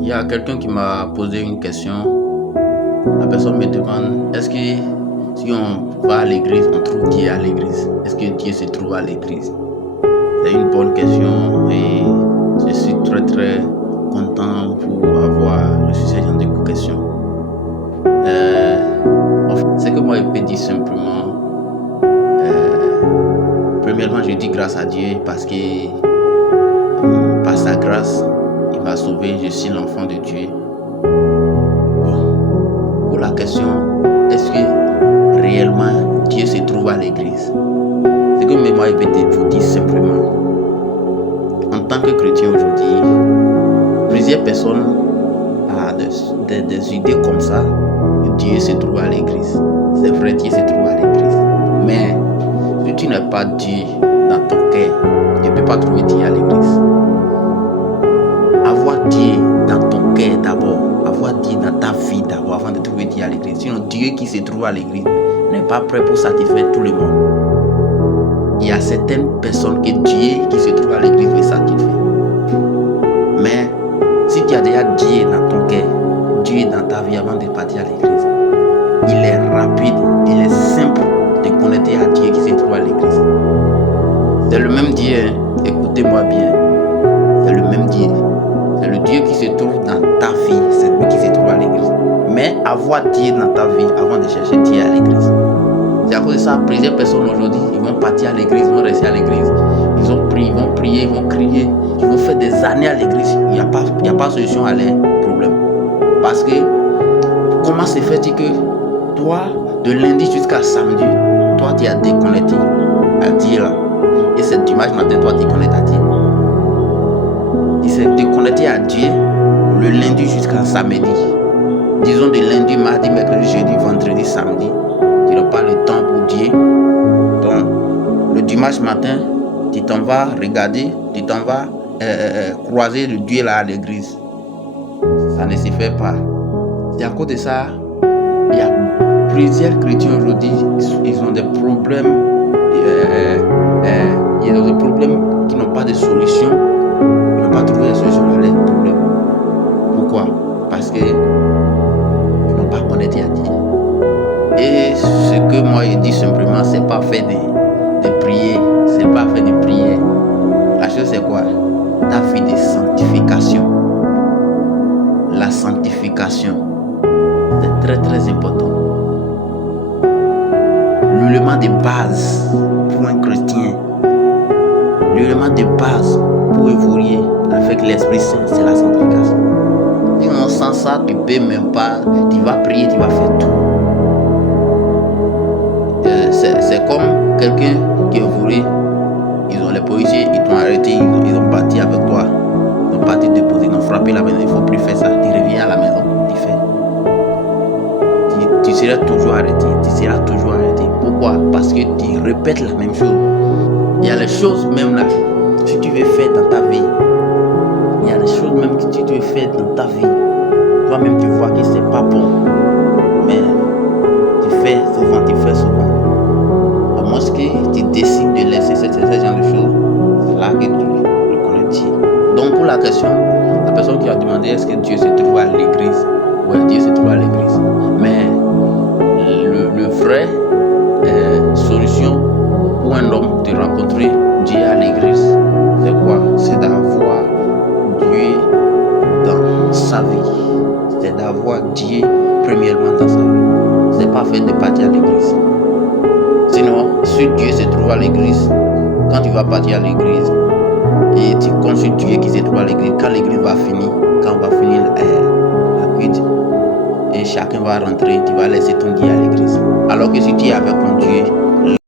Il y a quelqu'un qui m'a posé une question. La personne me demande, est-ce que si on va à l'église, on trouve Dieu à l'église? Est-ce que Dieu se trouve à l'église? C'est une bonne question et je suis très content pour avoir reçu ce genre de questions. Ce que moi je peux dire simplement, premièrement je dis grâce à Dieu parce que par sa grâce il m'a sauvé, je suis l'enfant de Dieu. Pour la question, est-ce que réellement Dieu se trouve à l'église? Ce que moi je peux vous dire simplement, en tant que chrétien aujourd'hui, plusieurs personnes ont des idées comme ça. Dieu se trouve à l'église. C'est vrai, Dieu se trouve à l'église. Mais si tu n'as pas Dieu dans ton cœur, tu ne peux pas trouver Dieu à l'église. Avoir Dieu dans ton cœur d'abord, avoir Dieu dans ta vie d'abord avant de trouver Dieu à l'église. Sinon, Dieu qui se trouve à l'église n'est pas prêt pour satisfaire tout le monde. Il y a certaines personnes que Dieu qui se trouve à l'église veut satisfaire. Mais si tu as déjà Dieu dans ton cœur, Dieu dans ta vie avant de partir à l'église, il est rapide, il est simple de connecter à Dieu qui se trouve à l'église. C'est le même Dieu, écoutez-moi bien, c'est le même Dieu. C'est le Dieu qui se trouve dans ta vie, c'est lui qui se trouve à l'église. Mais avoir Dieu dans ta vie avant de chercher Dieu à l'église. C'est à cause de ça, plusieurs personnes aujourd'hui, ils vont partir à l'église, ils vont rester à l'église. Ils ont prié, ils vont prier, ils vont crier. Ils vont faire des années à l'église. Il n'y a pas de solution à leurs problèmes. Parce que, comment se fait-il que toi, de lundi jusqu'à samedi, toi, tu as déconnecté à Dieu là. Et c'est dimanche matin, toi, tu connectes à Dieu. Il s'est déconnecté à Dieu le lundi jusqu'à samedi. Disons de lundi, mardi, mercredi, jeudi, vendredi, samedi. Tu n'as pas le temps pour Dieu. Donc, le dimanche matin, tu t'en vas regarder, tu t'en vas croiser le Dieu là à l'église. Ça ne se fait pas. Et à cause de ça, il y a plusieurs chrétiens aujourd'hui, ils ont des problèmes. Il y a des problèmes qui n'ont pas de solution. Ils n'ont pas trouvé de solution à leurs problèmes. Pourquoi? Parce qu'ils n'ont pas connecté à Dieu. Et ce que moi je dis simplement, c'est pas fait de prier. C'est pas fait de prier. La chose c'est quoi? Ta vie de sanctification. La sanctification, c'est très important. L'élément de base pour un chrétien, l'élément de base pour évoluer avec l'Esprit Saint, c'est la sanctification. Sinon, sans ça, tu peux même pas, tu vas prier, tu vas faire tout. C'est comme quelqu'un qui a volé, ils ont les policiers, ils t'ont arrêté, ils ont parti avec toi. Ils ont parti déposer, ils ont frappé la maison, il ne faut plus faire ça. Tu reviens à la maison, tu fais. Tu seras toujours arrêté, Pourquoi? Parce que tu répètes la même chose. Il y a les choses même là, si tu veux faire dans ta vie, il y a les choses même que tu veux faire dans ta vie. Toi-même tu vois que c'est pas bon. Mais tu fais souvent. À moins que tu décides de laisser ce genre de choses, c'est là que tu reconnais Dieu. Donc pour la question, la personne qui a demandé est-ce que Dieu se trouve à l'église? Oui, Dieu se trouve à l'église. Mais le vrai solution pour un homme de rencontrer Dieu à l'église, c'est quoi? C'est d'avoir Dieu dans sa vie. C'est d'avoir Dieu premièrement dans sa vie. C'est pas fait de partir à l'église. Sinon, si Dieu se trouve à l'église, quand tu vas partir à l'église et tu consultes Dieu qui se trouve à l'église, quand l'église va finir, quand on va finir la cuite, et chacun va rentrer, tu vas laisser ton Dieu à l'église. Alors que si tu es avec ton Dieu,